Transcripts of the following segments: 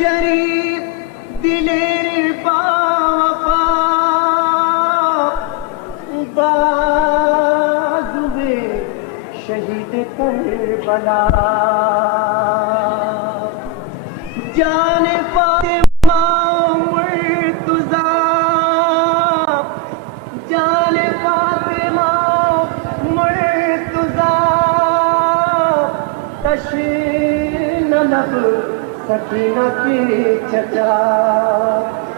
جری دلیر باوفا بازوے شہید کربلا جان فاطمہ مرتضیٰ جان فاطمہ مرتضیٰ تشین لب سکینہ کی چچا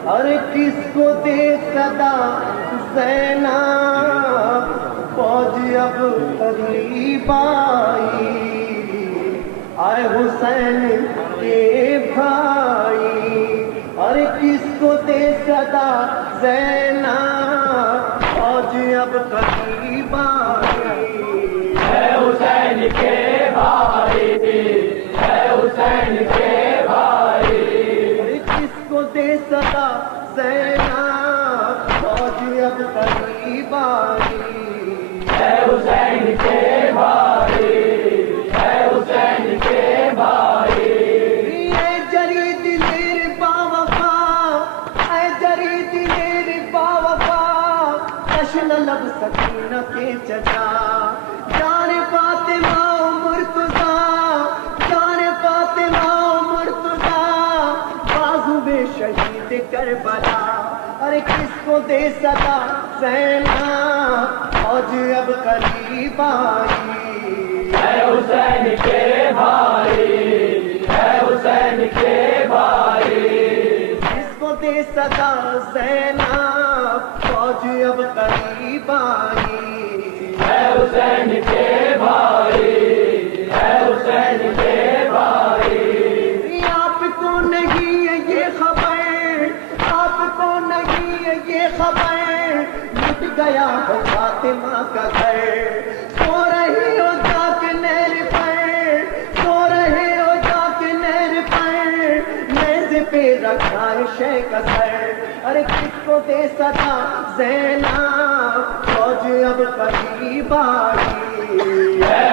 اور کس کو دے صدا زینب فوج اب قریب آئی آئے حسین کے بھائی اور کس کو دے صدا زینب فوج اب قریب آئی اے حسین کے بھائی اے حسین کے بھائی کس کو دے صدا زینب فوج اب قریب آئی اے حسین کے بھائی اے حسین کے بھائی اے جری دلیر باوفا اے جری دلیر باوفا جشن لب سکینہ کے چچا جان فاطمہ مرتضیٰ جان فاطمہ مرتضیٰ بازو بے شہید کربلا ارے کس کو دے صدا زینب فوج اب قریب آئی اے حسین کے بھائی اے حسین کے بھائی کس کو دے صدا زینب فوج اب قریب آئی اے حسین کے بھائی اے حسین کے بھائی آپ کو نہیں ہے یہ خبر آپ کو نہیں ہے یہ خبر لٹ گیا ہے فاطمہ کا گھر سو رہی ہو جا کے نہر پر سو رہے ہو جا کے نہر پر نیزے پہ رکھا ہے شے کا سر ارے کس کو دے صدا زینب فوج اب قریب آئی اے